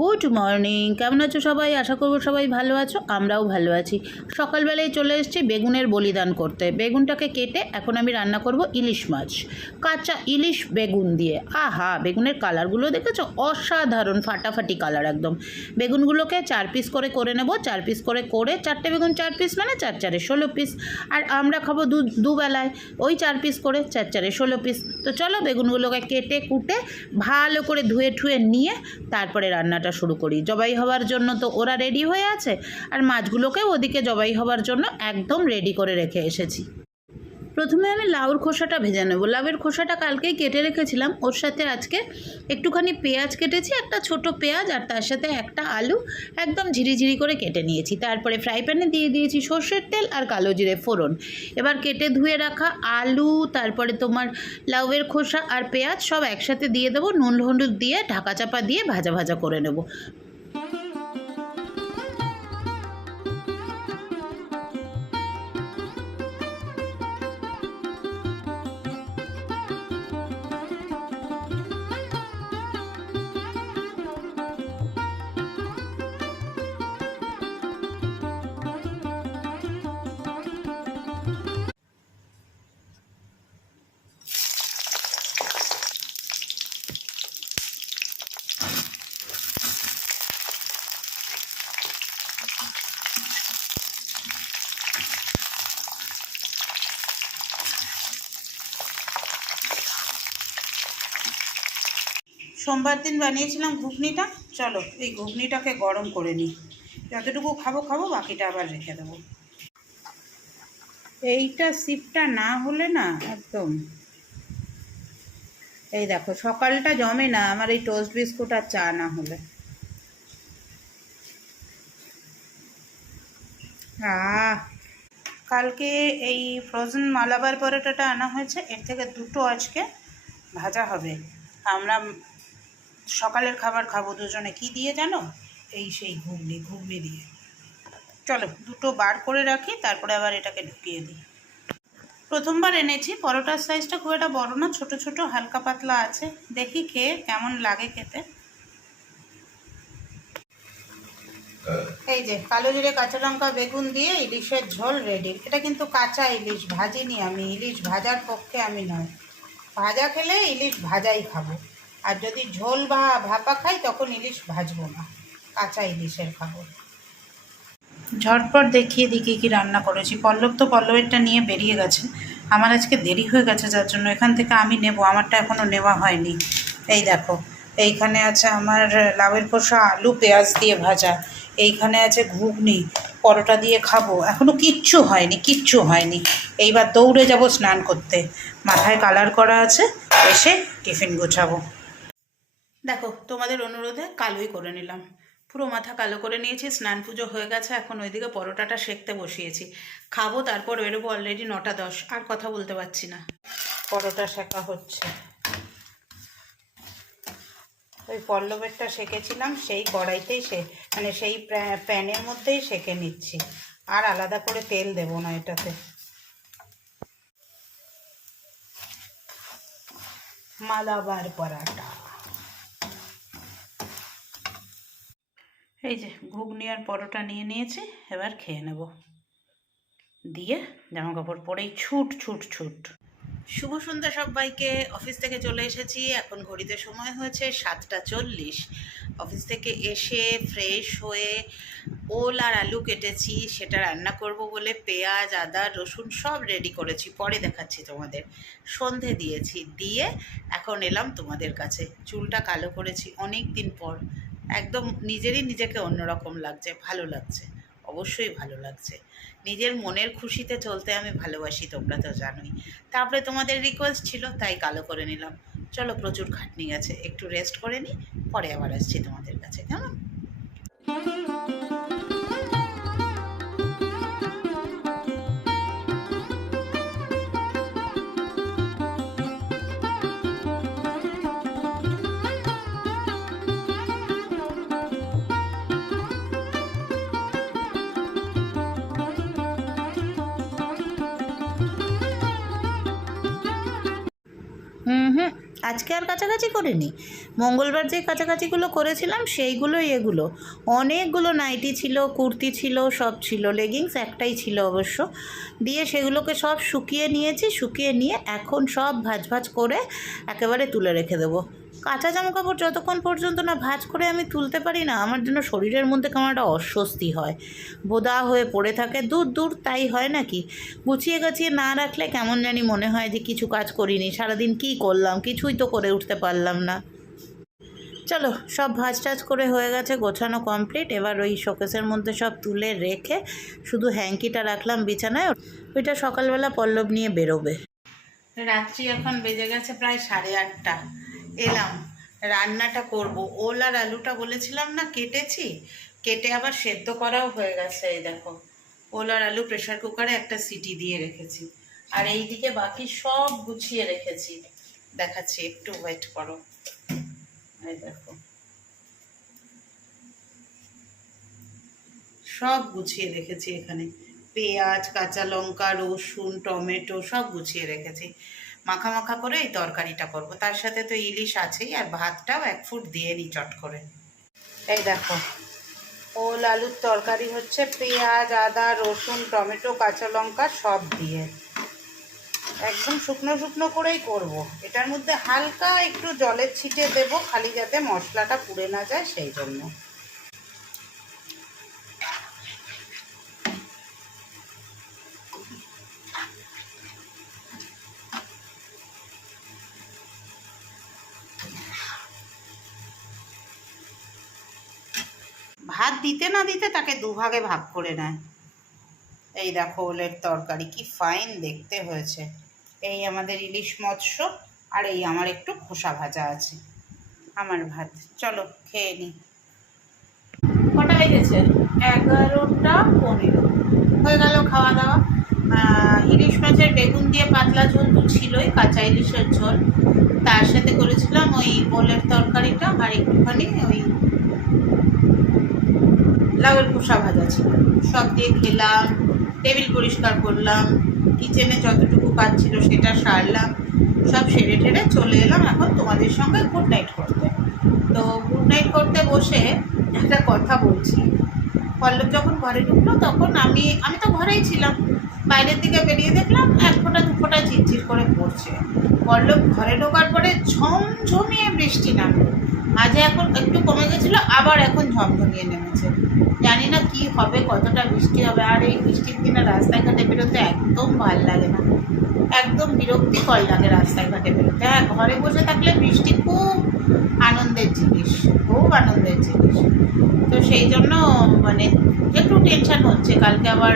Good morning কেমন আছো সবাই? আশা করব সবাই ভালো আছো, আমরাও ভালো আছি। সকালবেলায় চলে এসেছি বেগুনের বলিদান করতে। বেগুনটাকে কেটে এখন আমি রান্না করব ইলিশ মাছ। কাঁচা ইলিশ বেগুন দিয়ে। আহা, বেগুনের কালারগুলো দেখেছ? অসাধারণ, ফাটাফাটি কালার একদম। বেগুনগুলোকে চার পিস করে করে নেব। চার পিস করে করে চারটে বেগুন, চার পিস মানে চার চারে ষোলো পিস আর আমরা খাব দু, দুবেলায়। ওই চার পিস করে চার চারে ষোলো পিস তো চলো বেগুনগুলোকে কেটে কুটে ভালো করে ধুয়ে, ঠুয়ে নিয়ে তারপরে রান্নাটা শুরু করি। জবাই হওয়ার জন্য তো ওরা রেডি হয়ে আছে। আর মাছগুলোকেও ওদিকে জবাই হওয়ার জন্য একদম রেডি করে রেখে এসেছি। প্রথমে আমি লাউর খোসাটা ভেজে নেব। লাউয়ের খোসাটা কালকেই কেটে রেখেছিলাম। ওর সাথে আজকে একটুখানি পেঁয়াজ কেটেছি, একটা ছোট পেঁয়াজ আর তার সাথে একটা আলু একদম ঝিরিঝিরি করে কেটে নিয়েছি। তারপরে ফ্রাই প্যানে দিয়ে দিয়েছি সর্ষের তেল আর কালো জিরে ফোড়ন। এবার কেটে ধুয়ে রাখা আলু, তারপরে তোমার লাউয়ের খোসা আর পেঁয়াজ সব একসাথে দিয়ে দেবো। নুন, হলুদ দিয়ে ঢাকা চাপা দিয়ে ভাজা ভাজা করে নেব। সোমবার দিন বানিয়েছিলাম ঘুগনিটা। চলো, এই ঘুগনিটাকে গরম করে নিই। যতটুকু খাব খাব, বাকিটা আবার রেখে দেবো। এইটা সিপটা না হলে না একদম। এই দেখো, সকালটা জমে না, আমার এই টোস্ট বিস্কুট আর চা না হলে। আহ! কালকে এই ফ্রোজেন মালাবার পরোটাটা আনা হয়েছে, এর থেকে দুটো আজকে ভাজা হবে। আমরা সকালের খাবার খাব দুজনে। কি দিয়ে জানো? এই সেই ঘুগনি ঘুগনি দিয়ে। চলো, দুটো বার করে রাখি, তারপরে আবার এটাকে ঢুকিয়ে দিই। প্রথমবার এনেছি, পরোটার সাইজটা খুব একটা বড় না, ছোট ছোট, হালকা পাতলা আছে। দেখি খেয়ে কেমন লাগে খেতে। এই যে, কালো জিরে, কাঁচা লঙ্কা, বেগুন দিয়ে ইলিশের ঝোল রেডি এটা কিন্তু কাঁচা ইলিশ, ভাজিনি আমি। ইলিশ ভাজার পক্ষে আমি নয়। ভাজা খেলে ইলিশ ভাজাই খাব। আর যদি ঝোল বা ভাপা খাই, তখন ইলিশ ভাজবো না। কাঁচা ইলিশের খাব ঝটপট দেখিয়ে দিই কী রান্না করেছি। পল্লব তো পল্লবেরটা নিয়ে বেরিয়ে গেছে। আমার আজকে দেরি হয়ে গেছে, যার জন্য এখান থেকে আমি নেব। আমারটা এখনও নেওয়া হয়নি। এই দেখো, এইখানে আছে আমার লাউয়ের খোসা, আলু, পেঁয়াজ দিয়ে ভাজা। এইখানে আছে ঘুগনি, পরোটা দিয়ে খাব। এখনও কিচ্ছু হয়নি কিচ্ছু হয়নি। এইবার দৌড়ে যাব স্নান করতে। মাথায় কালার করা আছে, এসে টিফিন গোছাবো। দেখো, তোমাদের অনুরোধে কালোই করে নিলাম। পুরো মাথা কালো করে নিয়েছি, স্নান পুজো হয়ে গেছে, এখন ওইদিকে পরোটাটা সেঁকতে বসিয়েছি। খাব, তারপর বেরোবো অলরেডি নটা দশ, আর কথা বলতে পারছি না। পরোটা শেখা হচ্ছে। ওই পল্লবেরটা সেঁকেছিলাম, সেই কড়াইতেই সে মানে সেই প্যা- প্যানের মধ্যেই সেঁকে নিচ্ছি। আর আলাদা করে তেল দেবো না এটাতে। মালাবার পরাটা। এই যে ঘুগনি আর পরোটা নিয়ে নিয়েছি, এবার খেয়ে নেব। দিয়ে জামা কাপড় পরেই ছুট ছুট ছুট। শুভ সন্ধ্যা সবাইকে। অফিস থেকে চলে এসেছি। এখন ঘড়িতে সময় হয়েছে সাতটা চল্লিশ। অফিস থেকে এসে ফ্রেশ হয়ে ওল আর আলু কেটেছি, সেটা রান্না করব বলে পেঁয়াজ, আদা, রসুন সব রেডি করেছি। পরে দেখাচ্ছি তোমাদের। সন্ধে দিয়েছি। দিয়ে এখন এলাম তোমাদের কাছে। চুলটা কালো করেছি অনেক দিন পর। একদম নিজেরই নিজেকে অন্যরকম লাগছে, ভালো লাগছে, অবশ্যই ভালো লাগছে। নিজের মনের খুশিতে চলতে আমি ভালোবাসি, তোমরা তো জানোই। তারপরে তোমাদের রিকোয়েস্ট ছিল, তাই কালো করে নিলাম। চলো প্রচুর খাটনি গেছে, একটু রেস্ট করে নিই পরে আবার আসছি তোমাদের কাছে, কেমন? আজকে আর কাছাকাছি করিনি। মঙ্গলবার যে কাছাকাছিগুলো করেছিলাম সেইগুলোই এগুলো। অনেকগুলো নাইটি ছিল, কুর্তি ছিল, সব ছিল। লেগিংস একটাই ছিল অবশ্য। দিয়ে সেগুলোকে সব শুকিয়ে নিয়েছি, শুকিয়ে নিয়ে এখন সব ভাজ ভাজ করে একেবারে তুলে রেখে দেবো। কাঁচা জামা কাপড় যতক্ষণ পর্যন্ত না ভাজ করে আমি তুলতে পারি না, আমার জন্য শরীরের মধ্যে কেমন একটা অস্বস্তি হয়। বোদা হয়ে পড়ে থাকে, দূর দূর, তাই হয় নাকি? গুছিয়ে গাছিয়ে না রাখলে কেমন জানি মনে হয় যে কিছু কাজ করিনি, সারাদিন কী করলাম, কিছুই তো করে উঠতে পারলাম না। চলো, সব ভাজ টাজ করে হয়ে গেছে, গোছানো কমপ্লিট এবার ওই শোকেসের মধ্যে সব তুলে রেখে শুধু হ্যাঙ্কিটা রাখলাম বিছানায়, ওইটা সকালবেলা পল্লব নিয়ে বেরোবে। রাত্রি এখন বেজে গেছে প্রায় সাড়ে আটটা। এলাম, রান্নাটা করব। ওল আর আলুটা বলেছিলাম না, কেটেছি, কেটে আবার সেদ্ধ করাও হয়ে গেছে, এই দেখো। ওল আর আলু প্রেশার কুকারে একটা সিটি দিয়ে রেখেছি। আর এই দিকে বাকি সব গুছিয়ে রেখেছি। দেখাচ্ছি, একটু ওয়েট করো। এই দেখো। সব গুছিয়ে রেখেছি এখানে। পেঁয়াজ, কাঁচা লঙ্কা, রসুন, টমেটো সব গুছিয়ে রেখেছি। মাখা মাখা করে এই তরকারিটা করব। তার সাথে তো ইলিশ আছেই, আর ভাতটাও এক ফুট দিয়ে নিই চট করে। এই দেখো, ওল আলুর তরকারি হচ্ছে পেঁয়াজ, আদা, রসুন, টমেটো, কাঁচা লঙ্কা সব দিয়ে। একদম শুকনো শুকনো করেই করব। এটার মধ্যে হালকা একটু জলের ছিটে দেব, খালি যাতে মশলাটা পুড়ে না যায় সেই জন্য। না দিতে, তাকে দুভাগে ভাগ করে নেয়। এই দেখো ওলের তরকারি, কি ফাইন দেখতে হয়েছে। এই আমাদের ইলিশ মৎস্য, আর এই আমার একটু খোসা ভাজা আছে। আমার ভাত, চলো খেয়ে নি। কটা বেজেছে? এগারোটা পনেরো। হয়ে গেল খাওয়া দাওয়া ইলিশ মাছের বেগুন দিয়ে পাতলা ঝোল তো ছিলই, কাঁচা ইলিশের ঝোল। তার সাথে করেছিলাম ওই বোলের তরকারিটা, আর একটুখানি ওই লাউয়ের খোসা ভাজা ছিল। সব দিয়ে খেলাম, টেবিল পরিষ্কার করলাম কিচেনে যতটুকু কাজ ছিল সেটা সারলাম, সব সেরে টেরে চলে এলাম এখন তোমাদের সঙ্গে গুড নাইট করতে। তো গুড নাইট করতে বসে একটা কথা বলছি। পল্লব যখন ঘরে ঢুকলো তখন আমি আমি তো ঘরেই ছিলাম। বাইরের দিকে বেরিয়ে দেখলাম এক ফোঁটা, দু ফোঁটা ঝিরঝির করে পড়ছে। পল্লব ঘরে ঢোকার পরে ঝমঝমিয়ে বৃষ্টি নামলো। মাঝে এখন একটু কমে গেছিল, আবার এখন ঝমঝমিয়ে নেমেছে। জানি না কি হবে, কতটা বৃষ্টি হবে, আর এই বৃষ্টির দিনে রাস্তায় ঘাটে বেরোতে একদম ভালো লাগে না। একদম বিরক্তিকর লাগে রাস্তায় ঘাটে বেরোতে। হ্যাঁ ঘরে বসে থাকলে বৃষ্টি খুব আনন্দের জিনিস, খুব আনন্দের জিনিস। তো সেই জন্য মানে একটু টেনশন হচ্ছে, কালকে আবার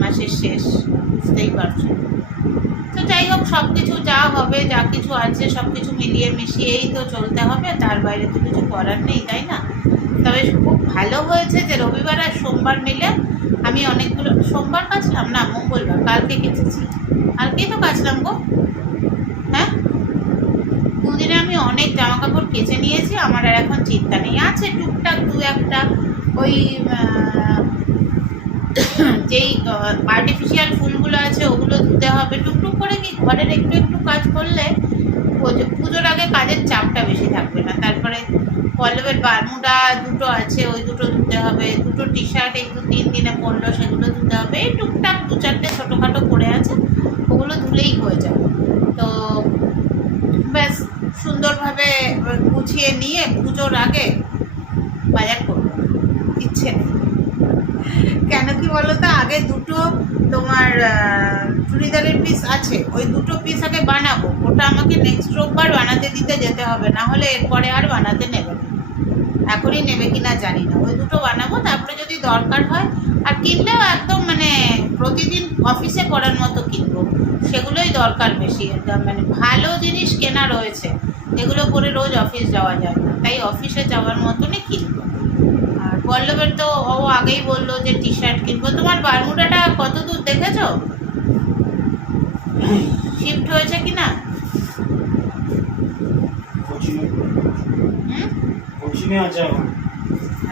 মাসের শেষ, বুঝতেই পারছ। তো যাই হোক সব কিছু যা হবে, যা কিছু আছে সব কিছু মিলিয়ে মিশিয়েই তো চলতে হবে। তার বাইরে তো কিছু করার নেই, তাই না? তবে খুব ভালো হয়েছে যে রবিবার আর সোমবার মিলে আমি অনেকগুলো, সোমবার কাচলাম না, মঙ্গলবার, কালকে কেচেছি। কালকেই তো কাচলাম গো। হ্যাঁ? দুদিনে আমি অনেক জামা কাপড় কেচে নিয়েছি, আমার আর এখন চিন্তা নেই। আছে টুকটাক দু একটা ওই যেই আর্টিফিশিয়াল ফুলগুলো আছে, ওগুলো ধুতে হবে টুকটুক। করে কি ঘরের একটু একটু কাজ করলে পুজোর আগে কাজের চাপটা বেশি থাকবে না। তারপরে পল্লবের বারমুডা দুটো আছে, ওই দুটো ধুতে হবে, দুটো টি শার্ট দু তিন দিনে পরলো সেগুলো ধুতে হবে। এই টুকটাক দু চারটে ছোটোখাটো পড়ে আছে, ওগুলো ধুলেই হয়ে যাবে। তো ব্যাস, সুন্দরভাবে গুছিয়ে নিয়ে পুজোর আগে বাজার করব। ইচ্ছে নেই। কেন কি বলো তো আগে দুটো তোমার চুড়িদারের পিস আছে। ওই দুটো পিস আগে বানাবো। ওটা আমাকে নেক্সট রোববার বানাতে দিতে যেতে হবে, না হলে এরপরে আর বানাতে নেবে না। এখনই নেবে কিনা জানি না। ওই দুটো বানাবো, তারপরে যদি দরকার হয়, আর কিনলেও একদম মানে প্রতিদিন অফিসে করার মতো কিনবো। সেগুলোই দরকার বেশি। একদম মানে ভালো জিনিস কেনা রয়েছে, এগুলো পরে রোজ অফিস যাওয়া যায় না। তাই অফিসে যাওয়ার মতনই কিনবো। পল্লবের তো ও আগেই বলল যে টি শার্ট কিনবো। তোমার বারমুডাটা কত দূর দেখেছ? শিফট হয়েছে কি না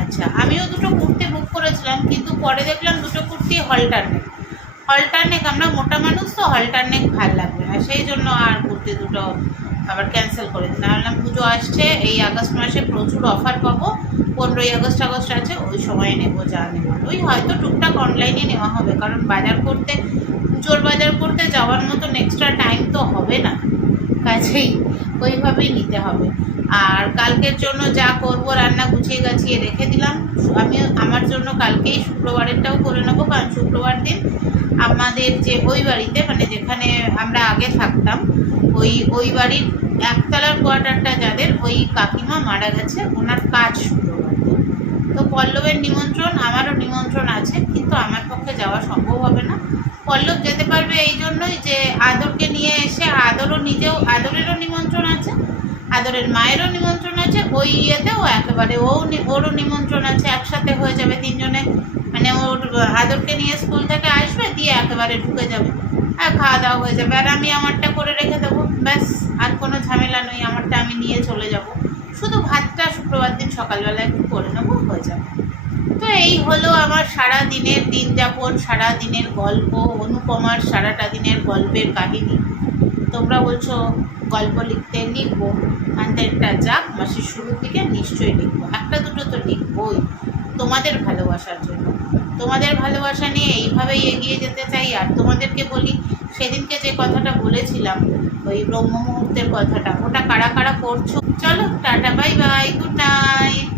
আচ্ছা আমিও দুটো কুর্তি বুক করেছিলাম কিন্তু পরে দেখলাম দুটো কুর্তি হলটার নেক হলটার নেক আমরা মোটা মানুষ তো হলটার নেক ভালো লাগবে না। সেই জন্য আর কুর্তি দুটো আবার ক্যান্সেল করে দিন ভাবলাম পুজো আসছে, এই আগস্ট মাসে প্রচুর অফার পাবো, পনেরোই আগস্ট আগস্ট আছে, ওই সময় নেব, যা নেব। ওই হয়তো টুকটাক অনলাইনে নেওয়া হবে, কারণ বাজার করতে পুজোর বাজার করতে যাওয়ার মতন এক্সট্রা টাইম তো হবে না। কাছেই ওইভাবেই নিতে হবে। আর কালকের জন্য যা করব, রান্না গুছিয়ে গাছিয়ে রেখে দিলাম আমি আমার জন্য কালকেই শুক্রবারেরটাও করে নেব, কারণ শুক্রবার দিন আমাদের যে ওই বাড়িতে মানে যেখানে আমরা আগে থাকতাম, ওই ওই বাড়ির একতলার কোয়ার্টারটা যাদের, ওই কাকিমা মারা গেছে, ওনার কাজ শুরু তো পল্লবের নিমন্ত্রণ, আমারও নিমন্ত্রণ আছে, কিন্তু আমার পক্ষে যাওয়া সম্ভব হবে না। পল্লব যেতে পারবে এই জন্যই যে আদরকে নিয়ে এসে আদরও নিজেও, আদরেরও নিমন্ত্রণ আছে, আদরের মায়েরও নিমন্ত্রণ আছে, ওই ইয়েতেও একেবারে ও ওরও নিমন্ত্রণ আছে, একসাথে হয়ে যাবে তিনজনে। মানে ওর আদরকে নিয়ে স্কুল থেকে আসবে দিয়ে একেবারে ঢুকে যাবে। আর খাওয়া দাওয়া হয়ে যাবে। আর আমি আমারটা করে রেখে দেবো। ব্যাস, আর কোনো ঝামেলা নেই। আমারটা আমি নিয়ে চলে যাব। শুধু ভাতটা শুক্রবার দিন সকালবেলা একটু করে নেব, হয়ে যাবে। তো এই হলো আমার সারা দিনের দিন যাপন সারা দিনের গল্প, অনুপমার সারাটা দিনের গল্পের কাহিনী। তোমরা বলছো, গল্প লিখতে লিখব। একটা যাক, মাসের শুরুর দিকে নিশ্চয়ই লিখব। একটা দুটো তো লিখবোই। তোমাদের ভালোবাসার জন্য। তোমাদের ভালোবাসা নিয়ে এইভাবেই এগিয়ে যেতে চাই, আর তোমাদেরকে বলি, সেদিনকে যে কথাটা বলেছিলাম, ওই ব্রহ্ম মুহূর্তের কথাটা, ওটা কারা কারা করছ? চলো, tata bye bye good night